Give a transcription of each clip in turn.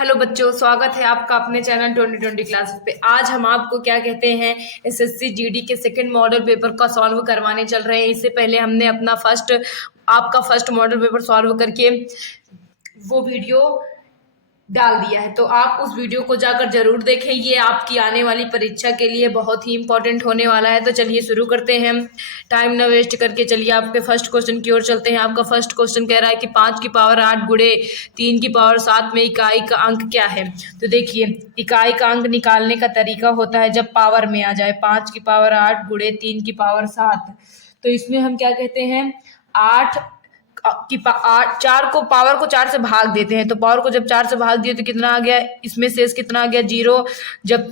Hello बच्चों, स्वागत है आपका अपने चैनल 2020 क्लासेस पे। आज हम आपको क्या कहते हैं एसएससी जीडी के सेकंड मॉडल पेपर का सॉल्व करवाने चल रहे हैं। इससे पहले हमने अपना आपका फर्स्ट मॉडल पेपर सॉल्व करके वो वीडियो डाल दिया है, तो आप उस वीडियो को जाकर जरूर देखें। ये आपकी आने वाली परीक्षा के लिए बहुत ही इंपॉर्टेंट होने वाला है। तो चलिए शुरू करते हैं, टाइम न वेस्ट करके। चलिए आपके फर्स्ट क्वेश्चन की ओर चलते हैं। आपका फर्स्ट क्वेश्चन कह रहा है कि 5 की पावर 8 गुणे 3 की पावर 7 में इकाई का अंक क्या है। तो देखिए, इकाई का अंक निकालने का तरीका होता है जब पावर में आ जाए। 5 की पावर 8 गुणे 3 की पावर 7, तो इसमें हम क्या कहते हैं, 8 4 को पावर को 4 से भाग देते हैं। तो पावर को जब 4 से भाग दिए तो कितना आ गया, इसमें शेष कितना आ गया, 0। जब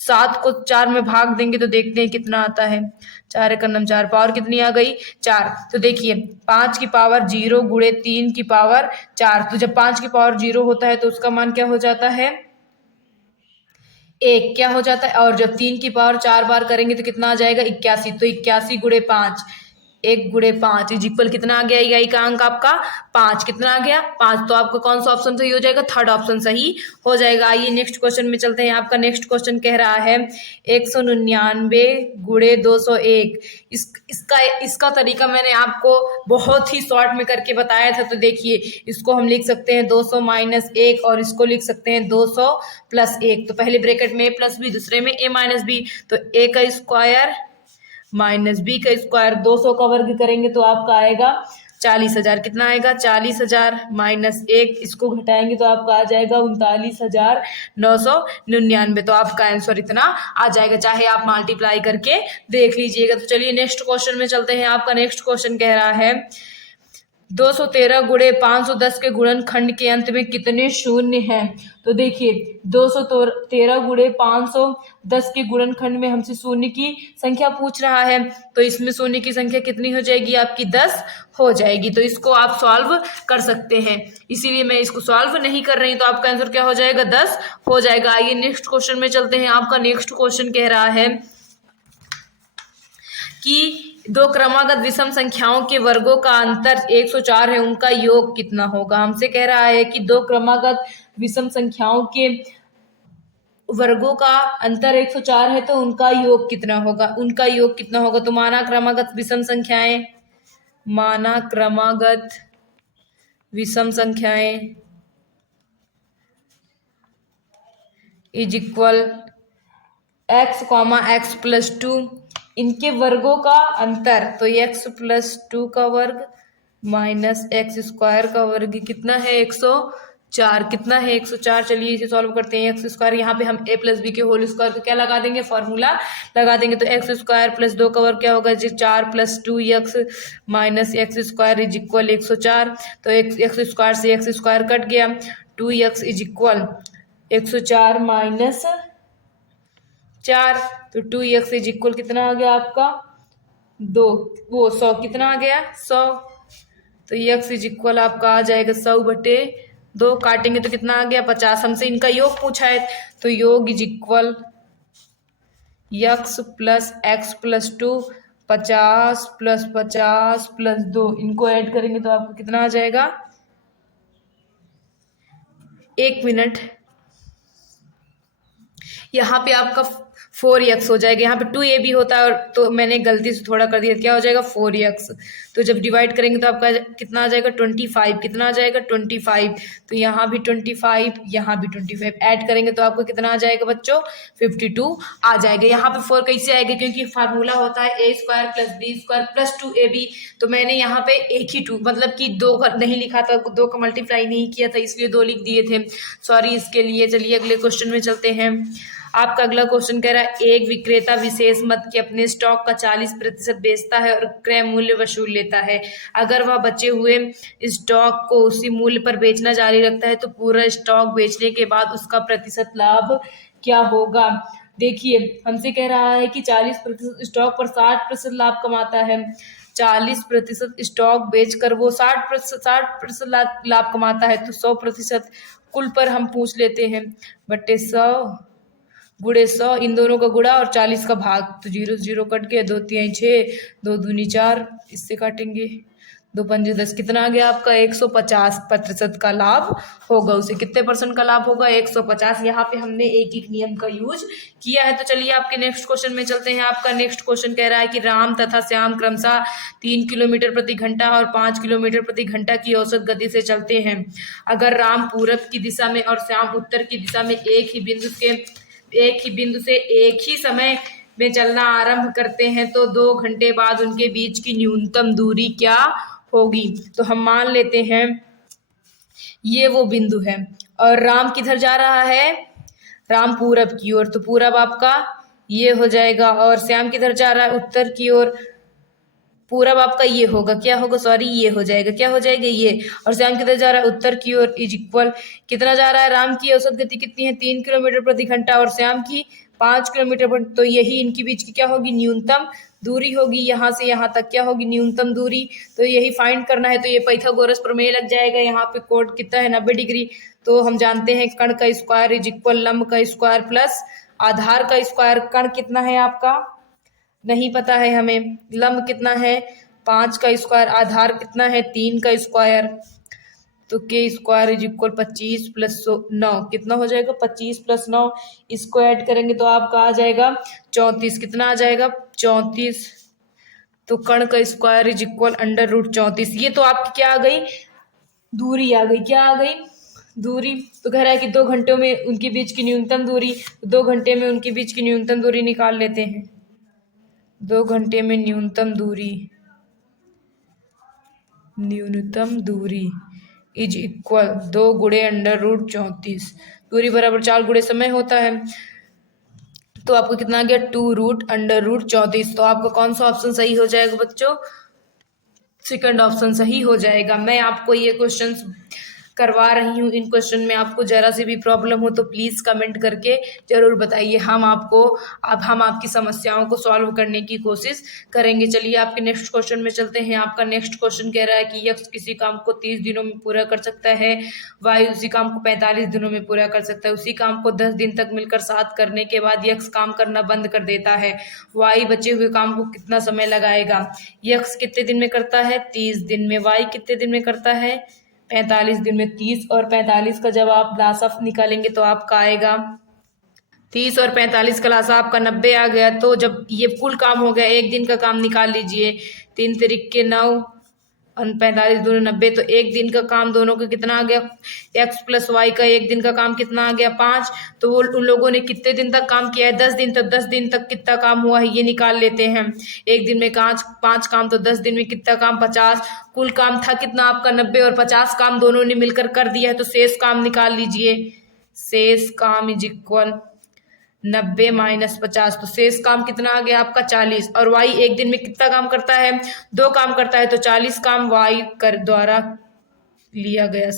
7 को 4 में भाग देंगे तो देखते हैं कितना आता है, 4 एक 4, पावर कितनी आ गई, 4। तो देखिए 5 की पावर 0 गुणे 3 की पावर 4। तो जब 5 की पावर 0 होता है तो उसका मान क्या हो जाता है, 1 क्या हो जाता है। और जब 3 की पावर 4 बार करेंगे तो कितना आ जाएगा, 81। तो 81 गुणे 5, 1 गुणे 5 इज इक्वल कितना आ गया, इकाई का अंक आपका 5 कितना आ गया, 5। तो आपका कौन सा ऑप्शन सही हो जाएगा, थर्ड ऑप्शन सही हो जाएगा। आइए नेक्स्ट क्वेश्चन में चलते हैं। आपका नेक्स्ट क्वेश्चन कह रहा है 199 गुणे 201। इसका तरीका मैंने आपको बहुत ही शॉर्ट में करके बताया था। तो देखिए, इसको हम लिख सकते हैं 200 माइनस 1 और इसको लिख सकते हैं 200 प्लस 1। तो पहले ब्रैकेट में a प्लस बी, दूसरे में a माइनस बी। तो a का स्क्वायर माइनस बी का स्क्वायर, 200 का वर्ग करेंगे तो आपका आएगा 40,000। कितना आएगा, 40,000 माइनस 1, इसको घटाएंगे तो आपका आ जाएगा 39,999। तो आपका आंसर इतना आ जाएगा, चाहे आप मल्टीप्लाई करके देख लीजिएगा। तो चलिए नेक्स्ट क्वेश्चन में चलते हैं। आपका नेक्स्ट क्वेश्चन कह रहा है 213 गुणे 510 के गुणनखंड के अंत में कितने शून्य हैं। तो देखिए 213 गुणे 510 के गुणनखंड में हमसे शून्य की संख्या पूछ रहा है। तो इसमें शून्य की संख्या कितनी हो जाएगी, आपकी 10 हो जाएगी। तो इसको आप सॉल्व कर सकते हैं, इसीलिए मैं इसको सॉल्व नहीं कर रही। तो आपका आंसर क्या हो जाएगा, 10 हो जाएगा। आइए नेक्स्ट क्वेश्चन में चलते हैं। आपका नेक्स्ट क्वेश्चन कह रहा है कि दो क्रमागत विषम संख्याओं के वर्गों का अंतर 104 है, उनका योग कितना होगा। हमसे कह रहा है कि दो क्रमागत विषम संख्याओं के वर्गों का अंतर 104 है, तो उनका योग कितना होगा, उनका योग कितना होगा। तो माना क्रमागत विषम संख्याएं, माना क्रमागत विषम संख्याएं इज इक्वल x, x+2, इनके वर्गों का अंतर। तो x+2 का वर्ग माइनस एक्स स्क्वायर का वर्ग कितना है, 104। कितना है, 104। चलिए इसे सॉल्व करते हैं। एक्स स्क्वायर, यहाँ पे हम a प्लस बी के होल स्क्वायर को क्या लगा देंगे, फॉर्मूला लगा देंगे। तो एक्स स्क्वायर प्लस 2 का वर्ग क्या होगा, 4 + 2x minus x square is equal 104। तो एक्स स्क्वायर से एक्स स्क्वायर कट गया, 2x इज इक्वल 104 माइनस 4। तो 2x इज इक्वल कितना आ गया आपका 2, वो 100 कितना आ गया 100। तो x इज इक्वल आपका आ जाएगा 100/2, काटेंगे तो कितना आ गया 50। हमसे इनका योग पूछा है, तो योग is equal x plus x+2, 50 + 50 + 2, इनको ऐड करेंगे तो आपको कितना आ जाएगा, 1 मिनट, यहाँ पे आपका 4x हो जाएगा। यहाँ पे 2a भी होता है, और तो मैंने गलती से थोड़ा कर दिया, क्या हो जाएगा 4x। तो जब डिवाइड करेंगे तो आपका कितना आ जाएगा 25, कितना आ जाएगा 25। तो यहाँ भी 25, यहाँ भी 25, ऐड करेंगे तो आपको कितना आ जाएगा बच्चों, 52 आ जाएगा। यहाँ पे 4 कैसे आएगा, क्योंकि फार्मूला होता है a² + b² + 2ab। तो मैंने यहाँ पे एक ही 2 मतलब कि 2 नहीं लिखा था, 2 का मल्टीप्लाई नहीं किया था, इसलिए 2 लिख दिए थे, सॉरी इसके लिए। चलिए अगले क्वेश्चन में चलते हैं। आपका अगला क्वेश्चन कह रहा है एक विक्रेता विशेष मद के अपने स्टॉक का 40% बेचता है और क्रय मूल्य वसूल लेता है। अगर वह बचे हुए स्टॉक को उसी मूल्य पर बेचना जारी रखता है तो पूरा स्टॉक बेचने के बाद उसका प्रतिशत लाभ क्या होगा। देखिए हमसे कह रहा है कि 40% स्टॉक पर 60% लाभ कमाता है। 40% स्टॉक बेचकर वो 60% लाभ कमाता है। तो 100% कुल पर हम पूछ लेते हैं, बटे 100 गुणे 100, इन दोनों का गुणा और 40 का भाग। तो 0 0 कट गया, 2 3 6, 2 दूनी 4, इससे काटेंगे दो पंजे 10, कितना आ गया आपका 150% का लाभ होगा। उसे कितने % का लाभ होगा 150। यहाँ पे हमने एक एक नियम का यूज किया है। तो चलिए आपके नेक्स्ट क्वेश्चन में चलते हैं। आपका नेक्स्ट क्वेश्चन कह रहा है कि राम तथा श्याम क्रमशः 3 किलोमीटर प्रति घंटा और 5 किलोमीटर प्रति घंटा की औसत गति से चलते हैं। अगर राम पूरब की दिशा में और श्याम उत्तर की दिशा में एक ही बिंदु से एक ही समय में चलना आरंभ करते हैं तो 2 घंटे बाद उनके बीच की न्यूनतम दूरी क्या होगी। तो हम मान लेते हैं ये वो बिंदु है और राम किधर जा रहा है, राम पूरब की ओर, तो पूरब आपका ये हो जाएगा और श्याम किधर जा रहा है, उत्तर की ओर। पूरब आपका ये होगा, क्या होगा, सॉरी ये हो जाएगा, क्या हो जाएगा ये, और श्याम किधर जा रहा है, उत्तर की ओर। इज इक्वल कितना जा रहा है, राम की औसत गति कितनी है 3 किलोमीटर प्रति घंटा और श्याम की 5 किलोमीटर प्रति, तो यही इनके बीच की क्या होगी, न्यूनतम दूरी होगी। यहाँ से यहाँ तक क्या होगी, न्यूनतम दूरी, तो यही फाइंड करना है। तो ये पाइथागोरस प्रमेय लग जाएगा। यहाँ पे कोण कितना है 90 डिग्री। तो हम जानते हैं कर्ण का स्क्वायर इज इक्वल लंब का स्क्वायर प्लस आधार का स्क्वायर। कर्ण कितना है आपका नहीं पता है हमें, लंब कितना है 5 का स्क्वायर, आधार कितना है 3 का स्क्वायर, तो के स्क्वायर इज इक्वल 25 प्लस 9 कितना हो जाएगा 25 प्लस 9, इसको ऐड करेंगे तो आपका आ जाएगा 34। कितना आ जाएगा 34। तो कर्ण का स्क्वायर इज इक्वल √34। ये तो आपकी क्या आ गई, दूरी आ गई, क्या आ गई दूरी। तो कह रहा है कि 2 घंटों में उनके बीच की न्यूनतम दूरी, 2 घंटे में उनके बीच की न्यूनतम दूरी निकाल लेते हैं। 2 घंटे में न्यूनतम दूरी इज इक्वल 2 गुणे √34। दूरी बराबर 4 गुणे समय होता है। तो आपको कितना आ गया 2 √34। तो आपका कौन सा ऑप्शन सही हो जाएगा बच्चों, सेकंड ऑप्शन सही हो जाएगा। मैं आपको ये क्वेश्चंस करवा रही हूँ, इन क्वेश्चन में आपको जरा सी भी प्रॉब्लम हो तो प्लीज कमेंट करके जरूर बताइए। हम आपकी समस्याओं को सॉल्व करने की कोशिश करेंगे। चलिए आपके नेक्स्ट क्वेश्चन में चलते हैं। आपका नेक्स्ट क्वेश्चन कह रहा है कि यक्ष किसी काम को 30 दिनों में पूरा कर सकता है, वाई उसी काम को 45 दिनों में पूरा कर सकता है। उसी काम को 10 दिन तक मिलकर 7 करने के बाद यक्ष काम करना बंद कर देता है, वाई बचे हुए काम को कितना समय लगाएगा। यक्ष कितने दिन में करता है 30 दिन में, वाई कितने दिन में करता है 45 दिन में। 30 और 45 का जब आप लासाफ निकालेंगे तो आपका आएगा 30 और 45 का लासा आपका 90 आ गया। तो जब ये कुल काम हो गया, एक दिन का काम निकाल लीजिए, 3 तिरिक के 9 और 45 दूनी 90, तो एक दिन का काम दोनों का कितना आ गया, x प्लस वाई का एक दिन का काम कितना आ गया 5। तो वो उन लोगों ने कितने दिन तक काम किया है 10 दिन तक, 10 दिन तक कितना काम हुआ है ये निकाल लेते हैं। एक दिन में 5 काम, तो 10 दिन में कितना काम 50। कुल काम था कितना आपका 90 और 50 काम दोनों ने मिलकर कर दिया है, तो शेष काम निकाल लीजिए। शेष काम इज इक्वल 90 - 50, तो शेष काम कितना आ गया आपका 40। और वाई एक दिन में कितना काम करता है 2 काम करता है, तो 40 काम वाई कर द्वारा लिया गया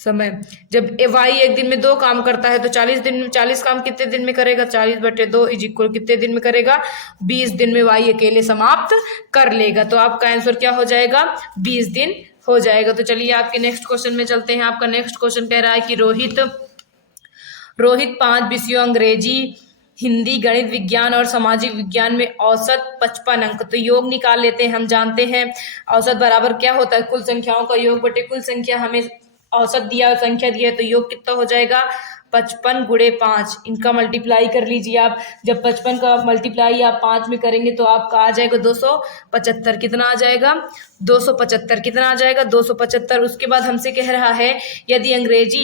समय। जब वाई एक दिन में 2 काम करता है तो 40 काम कितने दिन में करेगा, 40/2 इज इक्वल कितने दिन में करेगा 20 दिन में वाई अकेले समाप्त कर लेगा। तो आपका आंसर क्या हो जाएगा 20 दिन हो जाएगा। तो चलिए आपके नेक्स्ट क्वेश्चन में चलते हैं। आपका नेक्स्ट क्वेश्चन कह रहा है कि रोहित 5 विषयों अंग्रेजी, हिंदी, गणित, विज्ञान और सामाजिक विज्ञान में औसत 55 अंक। तो योग निकाल लेते हैं। हम जानते हैं औसत बराबर क्या होता है, कुल संख्याओं का योग बटे कुल संख्या। हमें औसत दिया, संख्या दिया है, तो योग कितना हो जाएगा 55 गुणे 5। इनका मल्टीप्लाई कर लीजिए आप। जब 55 का मल्टीप्लाई आप 5 में करेंगे तो आपका आ जाएगा 275। कितना आ जाएगा 275। कितना आ जाएगा 275। उसके बाद हमसे कह रहा है यदि अंग्रेजी,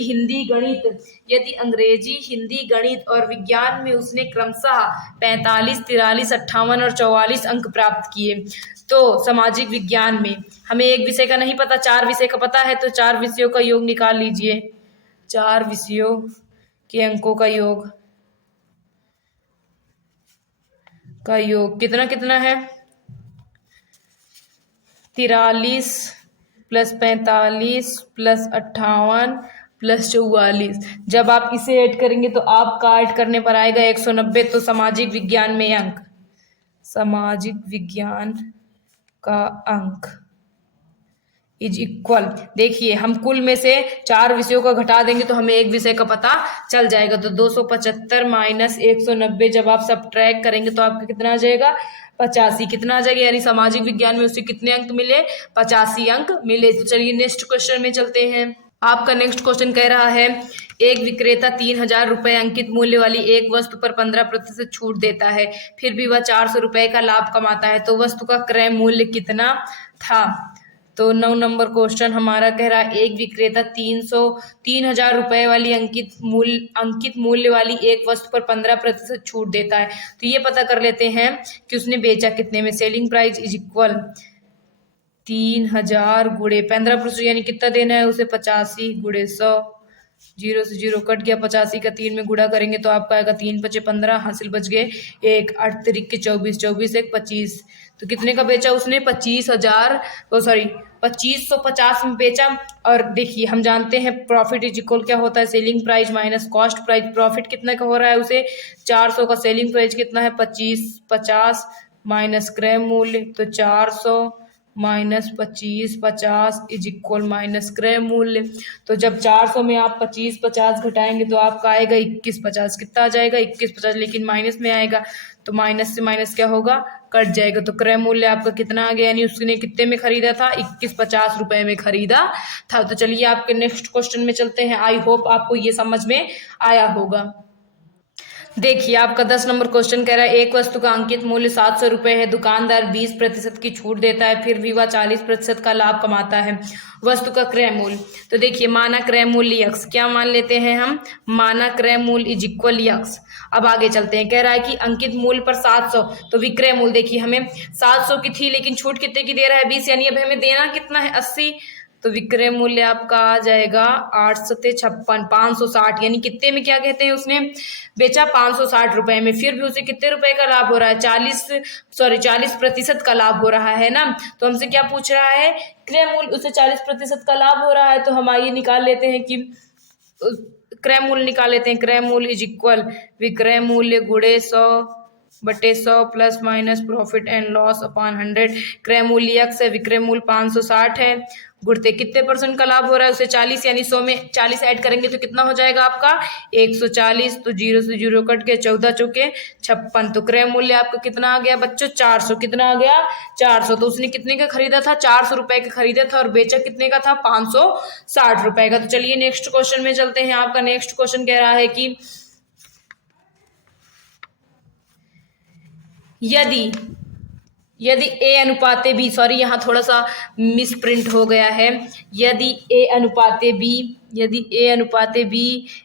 हिंदी, गणित और विज्ञान में उसने क्रमशः 45, 43, 58 और 44 अंक प्राप्त किए, तो सामाजिक विज्ञान में हमें एक विषय का नहीं पता, 4 विषय का पता है, तो 4 विषयों का योग निकाल लीजिए। 4 विषयों के अंकों का योग कितना कितना है 43 प्लस 45 प्लस 58 प्लस 44। जब आप इसे ऐड करेंगे तो आपका ऐड करने पर आएगा 190। तो सामाजिक विज्ञान में अंक, सामाजिक विज्ञान का अंक इज इक्वल, देखिए हम कुल में से 4 विषयों को घटा देंगे तो हमें एक विषय का पता चल जाएगा। तो 275 माइनस 190 जब आप सब ट्रैक करेंगे तो आपका कितना आ जाएगा 85, कितना आ जाएगा, यानी सामाजिक विज्ञान में उसे कितने अंक मिले 85 अंक मिले। तो चलिए नेक्स्ट क्वेश्चन में चलते हैं। आपका नेक्स्ट क्वेश्चन कह रहा है एक विक्रेता 3000 रुपए अंकित मूल्य वाली एक वस्तु पर 15% छूट देता है, फिर भी वह 400 रुपए का लाभ कमाता है, तो वस्तु का क्रय मूल्य कितना था। तो 9 नंबर क्वेश्चन हमारा कह रहा है एक विक्रेता 3000 रुपए वाली अंकित मूल्य वाली एक वस्तु पर 15% छूट देता है। तो ये पता कर लेते हैं कि उसने बेचा कितने में। सेलिंग प्राइस इज इक्वल 3000 गुणे 15%, यानी कितना देना है उसे 85 गुणे 100, 0 से 0 कट गया, 85 का 3 में गुणा करेंगे तो आपका आएगा 3 पचे 15, हासिल बच गए 1, 8 तिरिक के 24, 24 1 25। तो कितने का बेचा उसने 2550 में बेचा। और देखिए हम जानते हैं प्रॉफिट इज इक्वल क्या होता है, selling price minus cost price. Profit कितने का हो रहा है उसे 400 का, सेलिंग प्राइस कितना है 50 माइनस क्रय मूल्य, तो 400 माइनस 50 इज इक्वल माइनस क्रय मूल्य। तो जब 400 में आप 50 घटाएंगे तो आपका आएगा 2150, कितना आ जाएगा 2150, लेकिन माइनस में आएगा तो माइनस से माइनस क्या होगा कट जाएगा। तो क्रय मूल्य आपका कितना आ गया, यानी उसने कितने में खरीदा था 2150 रुपए में खरीदा था। तो चलिए आपके नेक्स्ट क्वेश्चन में चलते हैं। आई होप आपको ये समझ में आया होगा। देखिए आपका 10 नंबर क्वेश्चन कह रहा है एक वस्तु का अंकित मूल्य 700 रुपए है, दुकानदार 20% की छूट देता है, फिर भी वह 40% का लाभ कमाता है, वस्तु का क्रय मूल्य। तो देखिए माना क्रय मूल्य यक्स, क्या मान लेते हैं हम, माना क्रय मूल्य इज इक्वल यक्स। अब आगे चलते हैं, कह रहा है कि अंकित मूल्य पर 700, तो विक्रय मूल्य देखिए हमें 700 की थी लेकिन छूट कितने की दे रहा है 20, यानी अब हमें देना कितना है 80। तो विक्रय मूल्य आपका आ जाएगा 856 560, यानी कितने में क्या कहते हैं उसने बेचा 560 रुपए में, फिर भी उसे कितने रुपए का लाभ हो रहा है 40% का लाभ हो रहा है ना। तो हमसे क्या पूछ रहा है क्रय मूल्य, उसे 40% का लाभ हो रहा है, तो हम आइए निकाल लेते हैं कि क्रय मूल्य निकाल लेते हैं। क्रय मूल्य इज इक्वल विक्रय मूल्य गुणे 100/100 plus minus profit and loss upon 100। क्रय मूल्य x है, विक्रय मूल्य 560 है, गुणते कितने परसेंट का लाभ हो रहा है उसे 40, यानी 100 में 40 ऐड करेंगे तो कितना हो जाएगा आपका 140। तो 0 से 0 कट के 14 चौके 56। तो क्रय मूल्य आपका कितना आ गया बच्चों 400, कितना आ गया 400। तो उसने कितने का खरीदा था 400 रुपए का खरीदा था और बेचा कितने का था 560 रुपए का। तो चलिए नेक्स्ट क्वेश्चन में चलते हैं। आपका नेक्स्ट क्वेश्चन कह रहा है कि यदि ए अनुपाते बी, सॉरी यहाँ थोड़ा सा मिस प्रिंट हो गया है, यदि ए अनुपाते बी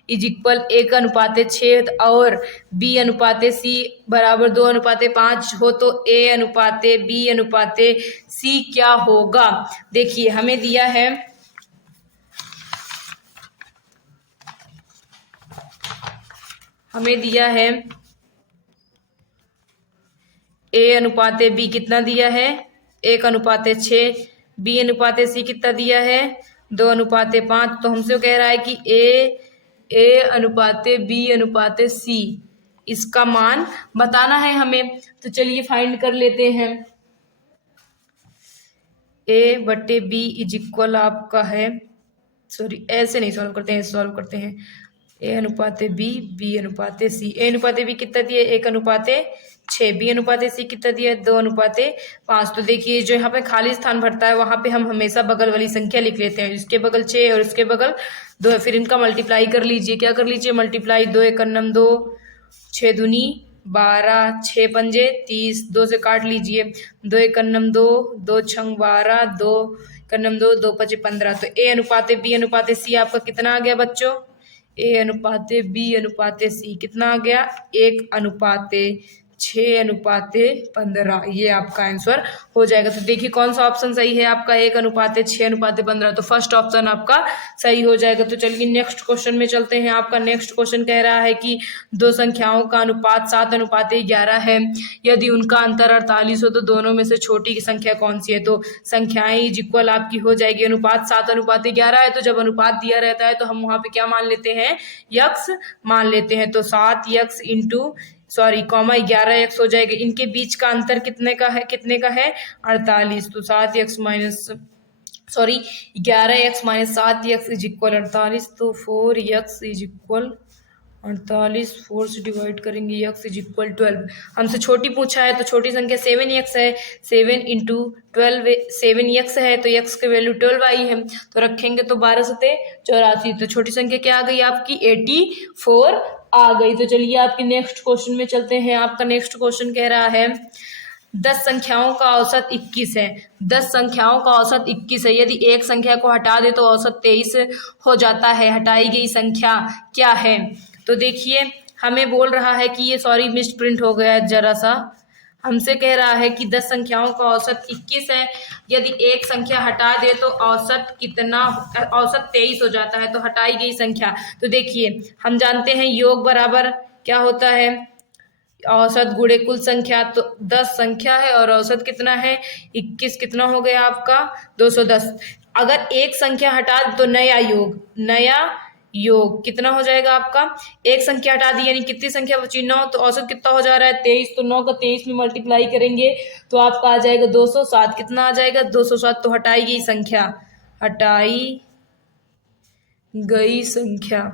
इज इक्वल 1:6 और बी अनुपाते सी बराबर 2:5 हो तो ए अनुपाते बी अनुपाते सी क्या होगा। देखिए हमें दिया है ए अनुपाते बी कितना दिया है 1:6, बी अनुपाते सी कितना दिया है 2:5। तो हमसे कह रहा है कि ए अनुपाते बी अनुपाते सी इसका मान बताना है हमें। तो चलिए फाइंड कर लेते हैं। A/B इज इक्वल आपका है, सॉरी ऐसे नहीं सॉल्व करते हैं, सॉल्व करते हैं ए अनुपाते बी बी अनुपाते सी। ए अनुपाते बी कितना दिया 1:6, बी अनुपाते सी कितना दिया 2:5। तो देखिए जो यहाँ पे खाली स्थान भरता है वहां पे हम हमेशा बगल वाली संख्या लिख लेते हैं, इसके बगल 6 और इसके बगल 2 है, फिर इनका मल्टीप्लाई कर लीजिए। क्या कर लीजिए मल्टीप्लाई, 2 × 2 6 दूनी 12, 6 पंजे 30, 2 से काट लीजिए, 2 × 2 2 छंग 12, 2 × 2 2 5 15। तो ए अनुपाते बी अनुपाते सी आपका कितना आ गया बच्चों, ए अनुपाते बी अनुपाते सी कितना आ गया 1:6:15। ये आपका आंसर हो जाएगा। तो देखिए कौन सा ऑप्शन सही है आपका 1:6:15। तो फर्स्ट ऑप्शन आपका सही हो जाएगा। तो चलिए नेक्स्ट क्वेश्चन में चलते हैं। आपका नेक्स्ट क्वेश्चन कह रहा है कि दो संख्याओं का अनुपात 7:11 है, यदि उनका अंतर 48 हो तो दोनों में से छोटी संख्या कौन सी है। तो संख्याएं इज इक्वल आपकी हो जाएगी, अनुपात 7:11 है, तो जब अनुपात दिया रहता है तो हम वहां पे क्या मान लेते हैं यक्स मान लेते हैं। तो 7x कॉमा 11x हो जाएगा। इनके बीच का अंतर कितने का है 48। तो 7x sorry 11x minus 7x is equal 48, तो 4x इज इक्वल 48, 4 से डिवाइड करेंगे, x इज इक्वल 12। हमसे छोटी पूछा है तो छोटी संख्या 7x है, 7 इंटू 12 7x है, तो x की वैल्यू 12 आई है, तो रखेंगे तो 12 सते 84, तो छोटी संख्या क्या आ गई आपकी 84 आ गई। तो चलिए आपके नेक्स्ट क्वेश्चन में चलते हैं। आपका नेक्स्ट क्वेश्चन कह रहा है 10 संख्याओं का औसत 21 है। 10 संख्याओं का औसत 21 है। यदि एक संख्या को हटा दे तो औसत 23 हो जाता है। हटाई गई संख्या क्या है? तो देखिए हमें बोल रहा है कि ये सॉरी मिस प्रिंट हो गया है जरा सा। हमसे कह रहा है कि 10 संख्याओं का औसत 21 है। यदि एक संख्या हटा दे तो औसत कितना, औसत 23 हो जाता है। तो हटाई गई संख्या, तो देखिए हम जानते हैं योग बराबर क्या होता है, औसत गुणे कुल संख्या। तो 10 संख्या है और औसत कितना है 21, कितना हो गया आपका 210। अगर एक संख्या हटा तो नया योग कितना हो जाएगा आपका, एक संख्या हटा दी यानी कितनी संख्या बची 9, तो औसत कितना हो जा रहा है 23, तो 9 का 23 में मल्टीप्लाई करेंगे तो आपका आ जाएगा 207। कितना आ जाएगा 207। तो हटाई गई संख्या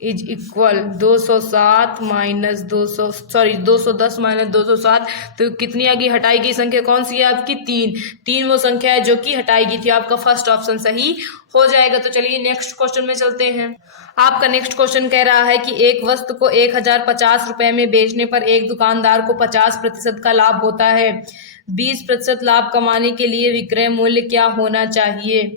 इज इक्वल 207 माइनस 210 माइनस 207, तो कितनी आ गई हटाई गई संख्या कौन सी है आपकी 3 वो संख्या है जो कि हटाई गई थी। आपका फर्स्ट ऑप्शन सही हो जाएगा। तो चलिए नेक्स्ट क्वेश्चन में चलते हैं। आपका नेक्स्ट क्वेश्चन कह रहा है कि एक वस्तु को 1050 रुपए में बेचने पर एक दुकानदार को 50% का लाभ होता है। 20% लाभ कमाने के लिए विक्रय मूल्य क्या होना चाहिए?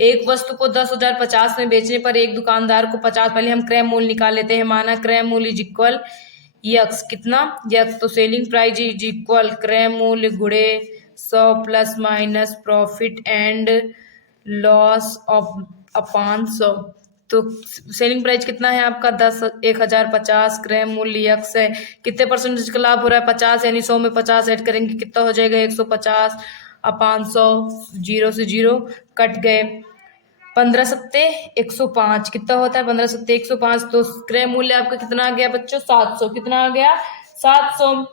एक वस्तु को 10,050 में बेचने पर एक दुकानदार को 50, पहले हम क्रय मूल्य निकाल लेते हैं। माना क्रय मूल्य इज इक्वल यक्स, कितना यक्स, तो सेलिंग प्राइस इज इक्वल क्रय मूल्य गुणे 100 plus minus profit and loss of अपान 100। तो सेलिंग प्राइस कितना है आपका 10,050, क्रय मूल्य यक्स है, कितने परसेंटेज का लाभ हो रहा है 50, यानी 100 में 50 ऐड करेंगे कितना हो जाएगा 150 अपान 100, 0 से 0 कट गए, 15 सत्ते 105, कितना होता है 15 सत्ते 105। तो क्रय मूल्य आपका कितना आ गया बच्चों 700, कितना आ गया 700।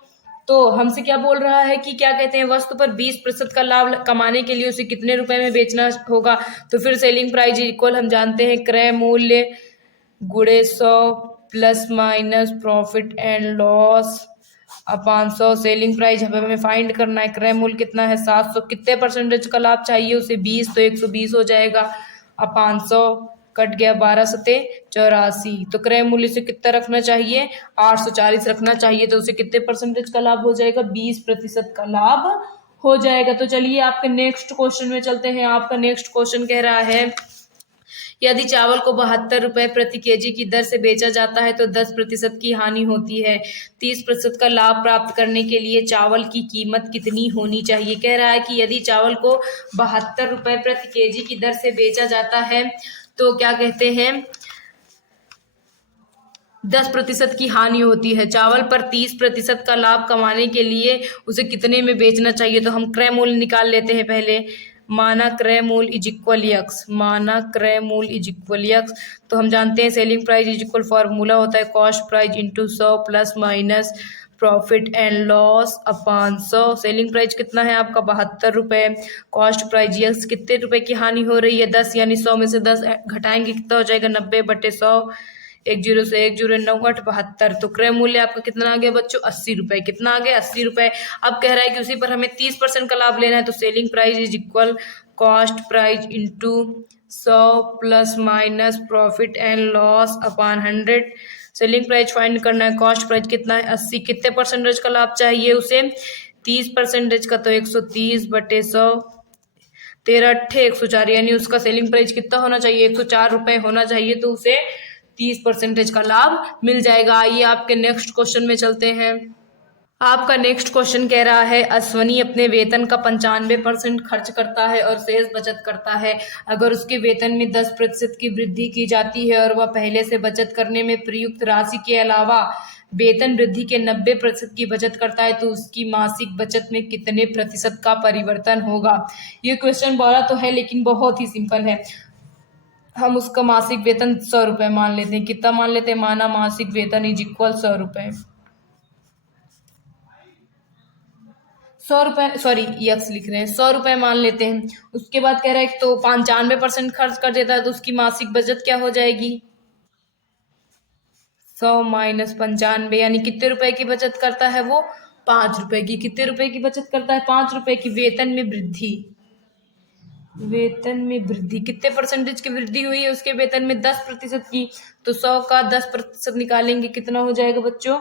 तो हमसे क्या बोल रहा है कि क्या कहते हैं वस्तु पर 20% का लाभ कमाने के लिए उसे कितने रुपए में बेचना होगा। तो फिर सेलिंग प्राइस इक्वल हम जानते हैं क्रय मूल्य गुणे 100 plus minus profit and loss upon 100। Selling price हमें फाइंड करना है, क्रय मूल्य कितना है 700, कितने परसेंटेज का लाभ चाहिए उसे 20, तो 120 हो जाएगा अपान 100, कट गया 12 सते 84। तो क्रय मूल्य से कितना रखना चाहिए 840 रखना चाहिए, तो उसे कितने परसेंटेज का लाभ हो जाएगा 20% का लाभ हो जाएगा। तो चलिए आपके नेक्स्ट क्वेश्चन में चलते हैं। आपका नेक्स्ट क्वेश्चन कह रहा है यदि चावल को 72 रुपए प्रति केजी की दर से बेचा जाता है तो 10% की हानि होती है। 30% का लाभ प्राप्त करने के लिए चावल की कीमत कितनी होनी चाहिए? कह रहा है कि यदि चावल को 72 रुपए प्रति केजी की दर से बेचा जाता है तो क्या कहते हैं 10% की हानि होती है। चावल पर 30% का लाभ कमाने के लिए उसे कितने में बेचना चाहिए? तो हम क्रय मूल्य निकाल लेते हैं पहले। माना क्रय मूल्य इज इक्वल यक्स, माना क्रय मूल्य इज इक्वल यक्स, तो हम जानते हैं selling price is equal formula होता है cost price into 100 plus minus profit and loss upon 100। Selling price कितना है आपका 72 रुपए, कॉस्ट प्राइस यक्स कितने रुपए की हानि हो रही है 10, यानी 100 में से 10 घटाएंगे कितना हो जाएगा 90/100, 10 से 10 9 8 72। तो क्रय मूल्य आपका कितना आ गया बच्चों 80 रुपए, कितना आ गया 80 रुपए। अब कह रहा है कि उसी पर हमें 30% का लाभ लेना है, तो selling price is equal cost price into 100 plus minus profit and loss upon 100। Selling price find करना है, कॉस्ट प्राइस कितना है 80, कितने परसेंटेज का लाभ चाहिए उसे 30% का, तो 130/100, 13×8 = 104, यानी उसका सेलिंग प्राइस कितना होना चाहिए 104 रुपए होना चाहिए, तो उसे 30% का लाभ मिल जाएगा। आइए आपके नेक्स्ट क्वेश्चन में चलते हैं। आपका नेक्स्ट क्वेश्चन कह रहा है अश्वनी अपने वेतन का 95% खर्च करता है और शेष बचत करता है। अगर उसके वेतन में 10% की वृद्धि की जाती है और वह पहले से बचत करने में प्रयुक्त राशि के अलावा वेतन वृद्धि के 90% की बचत करता है तो उसकी मासिक बचत में कितने प्रतिशत का परिवर्तन होगा? ये क्वेश्चन बड़ा तो है लेकिन बहुत ही सिंपल है। हम उसका मासिक वेतन 100 रुपए मान लेते हैं। कितना मान लेते हैं? माना मासिक वेतन इज इक्वल 100 रुपए। 100 रुपये, सॉरी यक्स लिख रहे हैं, 100 रुपये मान लेते हैं। उसके बाद कह रहा है तो 95% खर्च कर देता है तो उसकी मासिक बचत क्या हो जाएगी? 100 माइनस 95, यानी कितने रुपए की बचत करता है वो? 5 रुपए की। कितने रुपए की बचत करता है? 5 रुपए की। वेतन में वृद्धि, वेतन में वृद्धि कितने परसेंटेज की वृद्धि हुई है उसके वेतन में? 10% की। तो 100 का 10% निकालेंगे, कितना हो जाएगा बच्चों?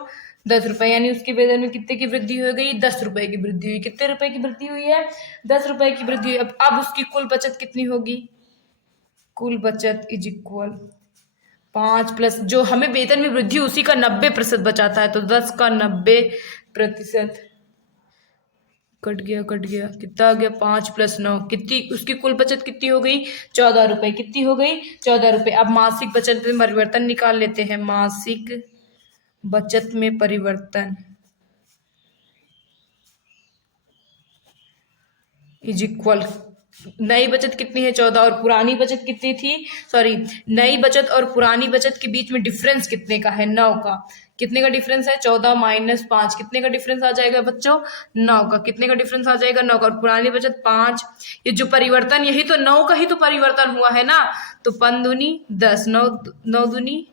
10 रुपए। यानी उसके वेतन में कितने की वृद्धि हो गई? 10 रुपए की वृद्धि हुई। कितने रुपए की वृद्धि हुई है? 10 रुपए की वृद्धि हुई। अब उसकी कुल बचत कितनी होगी? कुल बचत इज इक्वल 5 प्लस जो हमें वेतन में वृद्धि उसी का 90% बचाता है, तो 10 का 90%। कट गया कितना आ गया? 5 प्लस 9, कितनी उसकी कुल बचत कितनी हो गई? 14 रुपए। कितनी हो गई? 14 रुपए। अब मासिक बचत में परिवर्तन निकाल लेते हैं। मासिक बचत में परिवर्तन इज इक्वल, नई बचत कितनी है? 14, और पुरानी बचत कितनी थी? सॉरी, नई बचत और पुरानी बचत के बीच में डिफरेंस कितने का है? 9 का। कितने का डिफरेंस है? 14 माइनस 5, कितने का डिफरेंस आ जाएगा बच्चों? 9 का। कितने का डिफरेंस आ जाएगा? 9 का। और पुरानी बचत 5। ये जो परिवर्तन, यही तो 9 का ही तो परिवर्तन हुआ है ना। तो 5 दूनी 10, 9 9 दूनी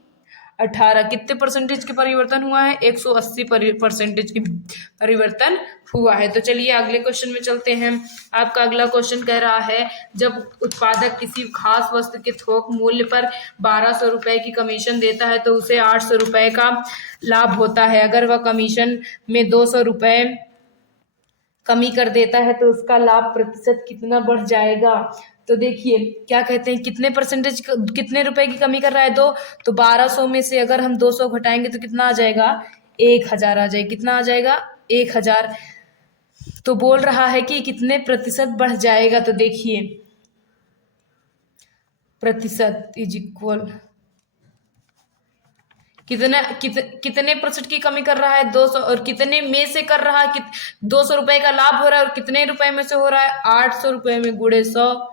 18। कितने परसेंटेज के परिवर्तन हुआ है? 180% की परिवर्तन हुआ है। तो चलिए अगले क्वेश्चन में चलते हैं। आपका अगला क्वेश्चन कह रहा है, जब उत्पादक किसी खास वस्तु के थोक मूल्य पर 1200 रुपए की कमीशन देता है तो उसे 800 रुपए का लाभ होता है। अगर वह कमीशन में 200 रुपए कमी कर देता है तो उसका लाभ प्रतिशत कितना बढ़ जाएगा? तो देखिए क्या कहते हैं, कितने परसेंटेज, कितने रुपए की कमी कर रहा है? तो 1200 में से अगर हम 200 घटाएंगे तो कितना आ जाएगा? 1000 आ जाएगा। कितना आ जाएगा? 1000। तो बोल रहा है कि कितने प्रतिशत बढ़ जाएगा। तो देखिए प्रतिशत इज इक्वल कितने परसेंट की कमी कर रहा है? 200। और कितने में से कर रहा है? 200 रुपए का लाभ हो रहा है और कितने रुपए में से हो रहा है? 800 रुपए में गुणे 100।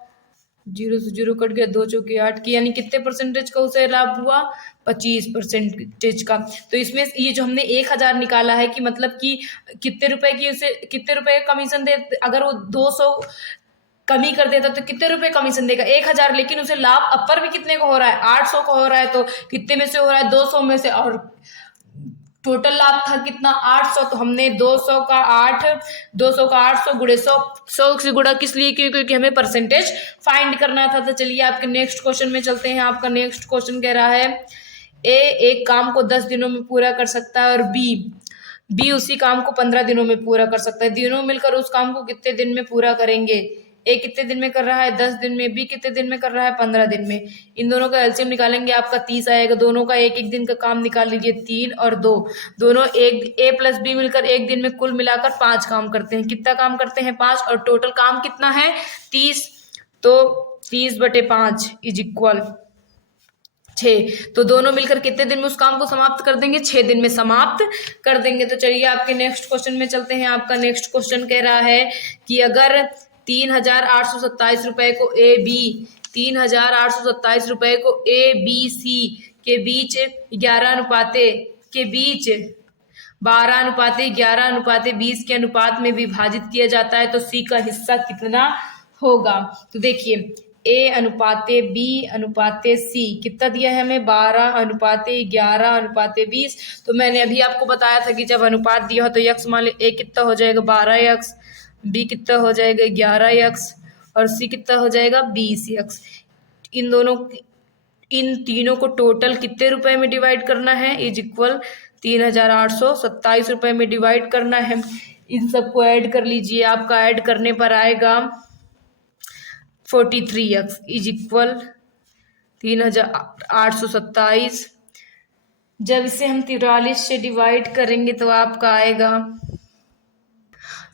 0 से 0 कट गया, 2 चौके 8 की, यानी कितने परसेंटेज का उसे लाभ हुआ? 25% का। तो इसमें ये जो हमने 1000 निकाला है कि मतलब कि कितने रुपए की उसे, कितने रुपए का कमीशन दे, अगर वो 200 कमी कर देता तो कितने रुपए कमीशन देगा? 1000। लेकिन उसे लाभ अपर भी कितने का हो रहा है? 800 का हो रहा है। तो कितने में से हो रहा है? 200 में से। और टोटल लाभ था कितना? 800। तो हमने 200 का 800 गुणे 100, 100 से गुणा किस लिए? क्योंकि हमें परसेंटेज फाइंड करना था। तो चलिए आपके नेक्स्ट क्वेश्चन में चलते हैं। आपका नेक्स्ट क्वेश्चन कह रहा है, ए एक काम को 10 दिनों में पूरा कर सकता है और बी उसी काम को 15 दिनों में पूरा कर सकता है। तीनों मिलकर उस काम को कितने दिन में पूरा करेंगे? ए कितने दिन में कर रहा है? 10 दिन में। बी कितने दिन में कर रहा है? 15 दिन में। इन दोनों का एलसीएम निकालेंगे, आपका 30 आएगा। दोनों का एक एक दिन का काम निकाल लीजिए। 3 और 2 दोनों एक, ए प्लस बी मिलकर एक दिन में कुल मिलाकर 5 काम करते हैं। कितना काम करते हैं? 5। और टोटल काम कितना है? 30। तो 30/5 इज इक्वल 6। तो दोनों मिलकर कितने दिन में उस काम को समाप्त कर देंगे? 6 दिन में समाप्त कर देंगे। तो चलिए आपके नेक्स्ट क्वेश्चन में चलते हैं। आपका नेक्स्ट क्वेश्चन कह रहा है कि अगर 3827 रुपए को ए बी 3827 रुपए को ए बी सी के बीच 12:11:20 के अनुपात में विभाजित किया जाता है तो सी का हिस्सा कितना होगा? तो देखिए ए अनुपाते बी अनुपाते सी कितना दिया है हमें? 12:11:20। तो मैंने अभी आपको बताया था कि जब अनुपात दिया हो तो यक्स मान ली, ए कितना हो जाएगा? 12 यक्स, बी कितना हो जाएगा? 11 यक्स, और सी कितना हो जाएगा? 20 यक्स। इन तीनों को टोटल कितने रुपए में डिवाइड करना है? इज इक्वल 3827 रुपए में डिवाइड करना है। इन सबको ऐड कर लीजिए, आपका ऐड करने पर आएगा 43x इज इक्वल 3827। जब इसे हम 43 से डिवाइड करेंगे तो आपका आएगा,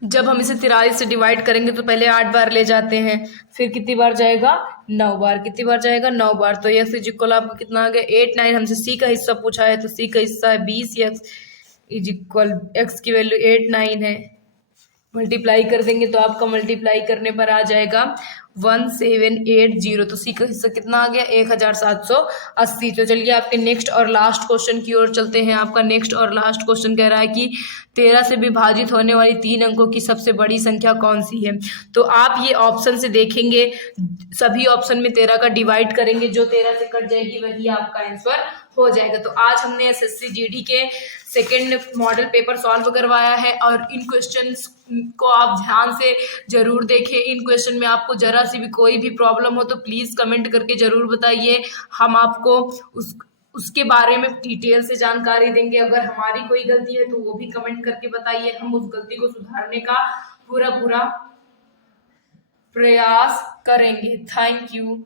जब हम इसे 43 से डिवाइड करेंगे तो पहले 8 बार ले जाते हैं, फिर कितनी बार जाएगा? 9 बार। कितनी बार जाएगा? 9 बार। तो x इज इक्वल आपका कितना आ गया? 8 9। हमसे c का हिस्सा पूछा है तो c का हिस्सा है 20x इज इक्वल x की वैल्यू 8 9 है। मल्टीप्लाई कर देंगे तो आपका मल्टीप्लाई करने पर आ जाएगा 1780। तो सी का हिस्सा कितना आ गया 1780। तो चलिए आपके नेक्स्ट और लास्ट क्वेश्चन की ओर चलते हैं। आपका नेक्स्ट और लास्ट क्वेश्चन कह रहा है कि 13 से विभाजित होने वाली 3 अंकों की सबसे बड़ी संख्या कौन सी है। तो आप ये ऑप्शन से देखेंगे, सभी ऑप्शन में 13 का डिवाइड करेंगे, जो 13 से कट जाएगी वही आपका आंसर हो जाएगा। तो आज हमने एसएससी जीडी के सेकेंड मॉडल पेपर सॉल्व करवाया है और इन क्वेश्चंस को आप ध्यान से जरूर देखें। इन क्वेश्चन में आपको जरा सी भी कोई भी प्रॉब्लम हो तो प्लीज कमेंट करके जरूर बताइए, हम आपको उसके बारे में डिटेल से जानकारी देंगे। अगर हमारी कोई गलती है तो वो भी कमेंट करके बताइए, हम उस गलती को सुधारने का पूरा पूरा प्रयास करेंगे। Thank you.